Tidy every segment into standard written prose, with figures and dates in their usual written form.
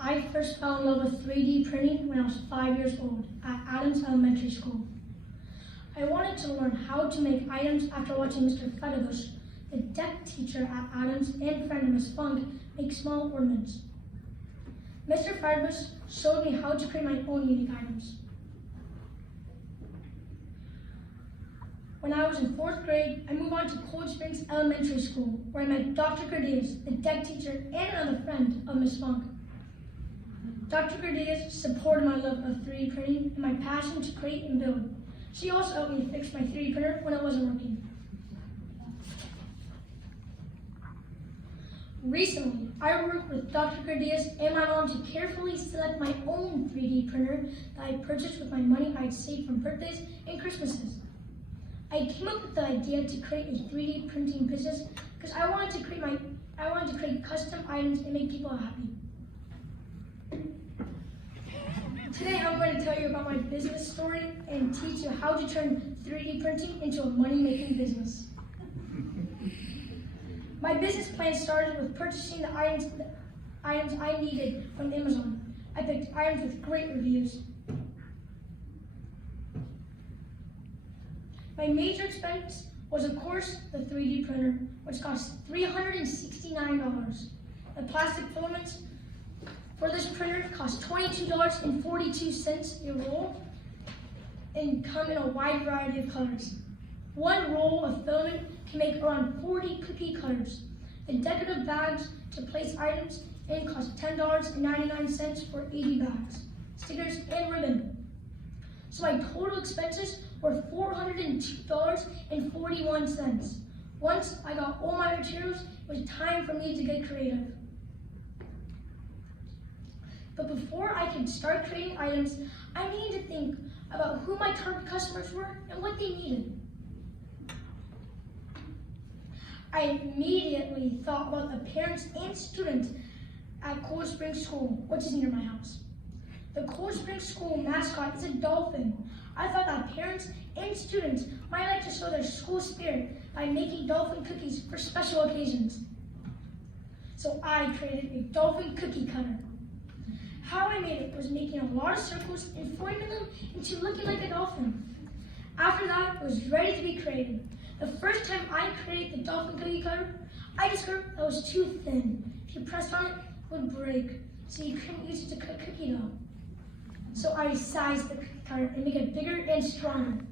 I first fell in love with 3D printing when I was 5 years old at Adams Elementary School. I wanted to learn how to make items after watching Mr. Fedovich, the deck teacher at Adams and friend of Ms. Funk, make small ornaments. Mr. Fedovich showed me how to create my own unique items. When I was in 4th grade, I moved on to Cold Springs Elementary School, where I met Dr. Gardez, the deck teacher and another friend of Ms. Funk. Dr. Gardez supported my love of 3D printing and my passion to create and build. She also helped me fix my 3D printer when it wasn't working. Recently, I worked with Dr. Gardez and my mom to carefully select my own 3D printer that I purchased with my money I'd saved from birthdays and Christmases. I came up with the idea to create a 3D printing business because I wanted to create custom items and make people happy. Today I'm going to tell you about my business story and teach you how to turn 3D printing into a money-making business. My business plan started with purchasing the items I needed from Amazon. I picked items with great reviews. My major expense was, of course, the 3D printer, which cost $369. The plastic filaments for this printer cost $22.42 a roll and come in a wide variety of colors. One roll of filament can make around 40 cookie cutters. The decorative bags to place items in cost $10.99 for 80 bags, stickers, and ribbon. So my total expenses were $402.41. Once I got all my materials, it was time for me to get creative. But before I could start creating items, I needed to think about who my target customers were and what they needed. I immediately thought about the parents and students at Cold Springs School, which is near my house. The Cold Springs School mascot is a dolphin. I thought that parents and students might like to show their school spirit by making dolphin cookies for special occasions. So I created a dolphin cookie cutter. How I made it was making a lot of circles and forming them into looking like a dolphin. After that, it was ready to be created. The first time I created the dolphin cookie cutter, I discovered that it was too thin. If you pressed on it, it would break, so you couldn't use it to cut cookie dough. So I resized the cookie cutter and make it bigger and stronger.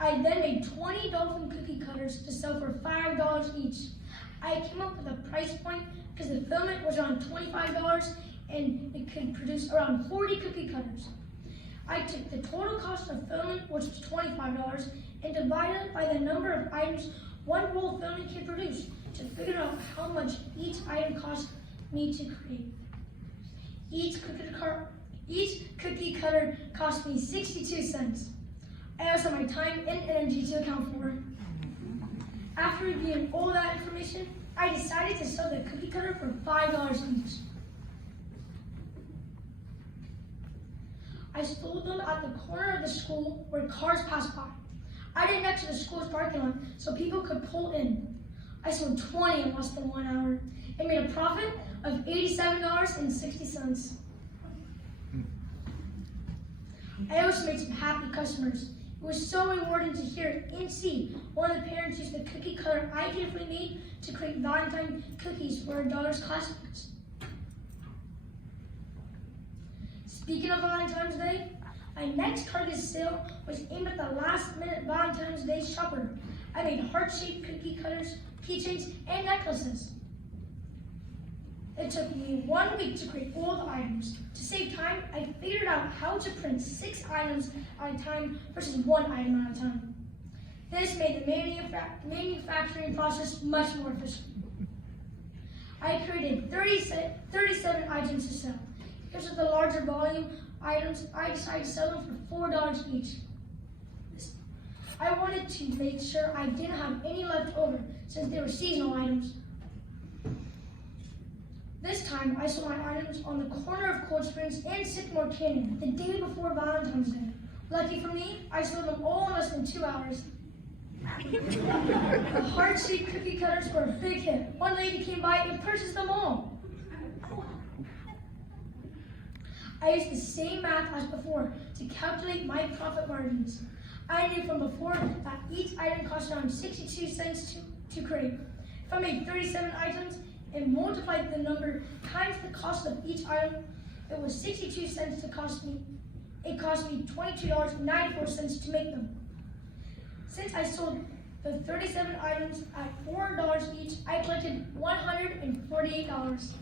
I then made 20 dolphin cookie cutters to sell for $5 each. I came up with a price point because the filament was around $25 and it could produce around 40 cookie cutters. I took the total cost of filament, which was $25, and divided it by the number of items one roll of filament can produce to figure out how much each item cost me to create. Each cookie cutter cost me 62 cents. I also had my time and energy to account for. After reviewing all that information, I decided to sell the cookie cutter for $5 each. I sold them at the corner of the school where cars passed by. I did it next to the school's parking lot so people could pull in. I sold 20 in less than 1 hour and made a profit of $87.60. I also made some happy customers. It was so rewarding to hear and see one of the parents use the cookie cutter I carefully made to create Valentine cookies for her daughter's classmates. Speaking of Valentine's Day, my next target sale was aimed at the last-minute Valentine's Day shopper. I made heart-shaped cookie cutters, keychains, and necklaces. It took me 1 week to create all the items. To save time, I figured out how to print 6 items at a time versus 1 item at a time. This made the manufacturing process much more efficient. I created 37 items to sell. Because of the larger volume items, I decided to sell them for $4 each. I wanted to make sure I didn't have any left over since they were seasonal items. This time, I sold my items on the corner of Cold Springs and Sycamore Canyon the day before Valentine's Day. Lucky for me, I sold them all in less than 2 hours. The heart-shaped cookie cutters were a big hit. One lady came by and purchased them all. I used the same math as before to calculate my profit margins. I knew from before that each item cost around 62 cents to create. If I made 37 items and multiplied the number times the cost of each item, it was 62 cents to cost me. It cost me $22.94 to make them. Since I sold the 37 items at $4 each, I collected $148.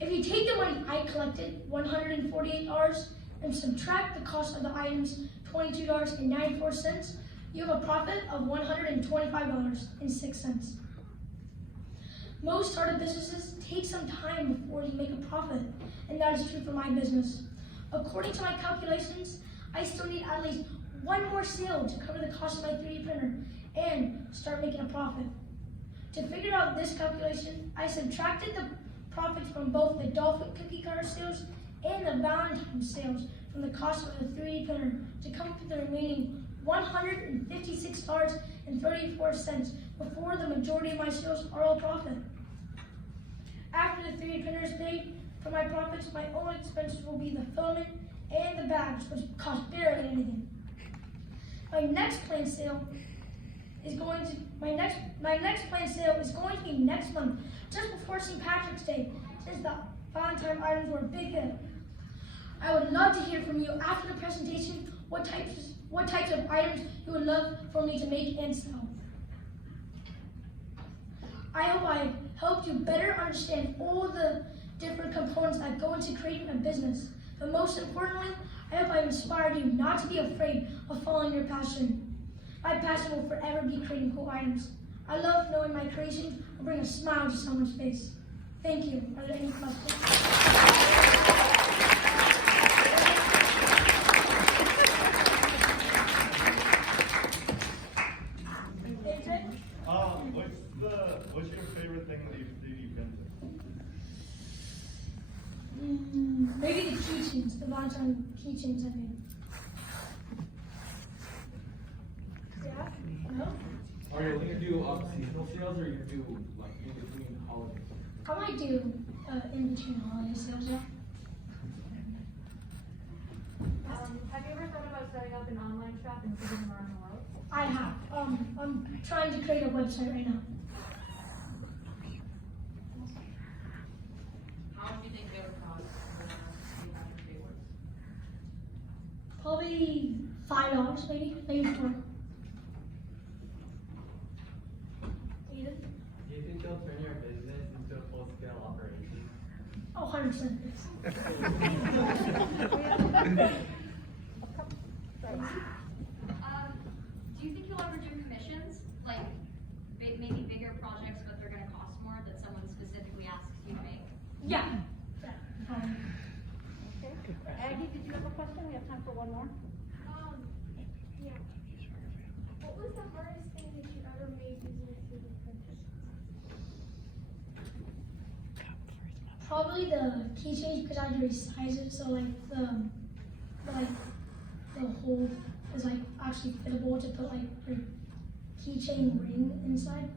If you take the money I collected, $148, and subtract the cost of the items, $22.94, you have a profit of $125.06. Most startup businesses take some time before you make a profit, and that is true for my business. According to my calculations, I still need at least one more sale to cover the cost of my 3D printer and start making a profit. To figure out this calculation, I subtracted the profits from both the Dolphin cookie cutter sales and the Valentine's sales from the cost of the 3D printer to come up with the remaining $156.34 before the majority of my sales are all profit. After the 3D printer is paid for my profits, my only expenses will be the filament and the bags, which cost barely anything. My next planned sale is going to be next month, just before St. Patrick's Day, since the Valentine items were a big hit. I would love to hear from you after the presentation what types of items you would love for me to make and sell. I hope I helped you better understand all the different components that go into creating a business. But most importantly, I hope I inspired you not to be afraid of following your passion. My passion will forever be creating cool items. I love knowing my creations will bring a smile to someone's face. Thank you. Are there any questions? What's your favorite thing that you've 3D printed? Maybe the keychains, the Valentine keychains I made. Yeah? No? Are you going to do seasonal sales, or you do like in between holidays? I might do in between holiday sales, yeah. Have you ever thought about setting up an online shop and shipping them around the world? I have. I'm trying to create a website right now. How much do you think they would cost for the works? Probably $5, maybe 4. Ethan? Do you think they'll turn your business into a full-scale operation? Oh, 100%. Do you think you'll ever do commissions? Like maybe bigger projects, but they're going to cost more that someone specifically asks you to make? Yeah. Okay. Aggie, did you have a question? We have time for one more. Yeah. What was the hardest thing that you ever made using a 3D printer? Probably the keychains because I had to resize it so the hole is like actually fittable to put like your keychain ring inside.